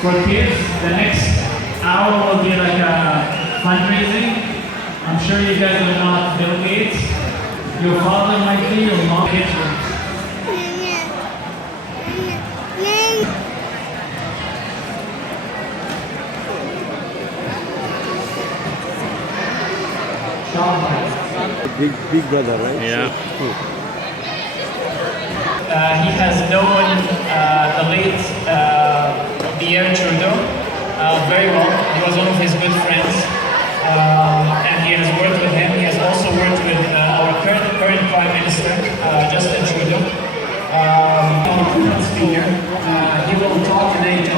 for kids. The next hour will be like a fundraising. I'm sure you guys will not Bill Gates. Your father might be, your mom is. Big brother, right? Yeah. He has known the late Pierre Trudeau very well. He was one of his good friends, and he has worked with him. He has also worked with our current Prime Minister, Justin Trudeau. Our keynote speaker, he will talk today.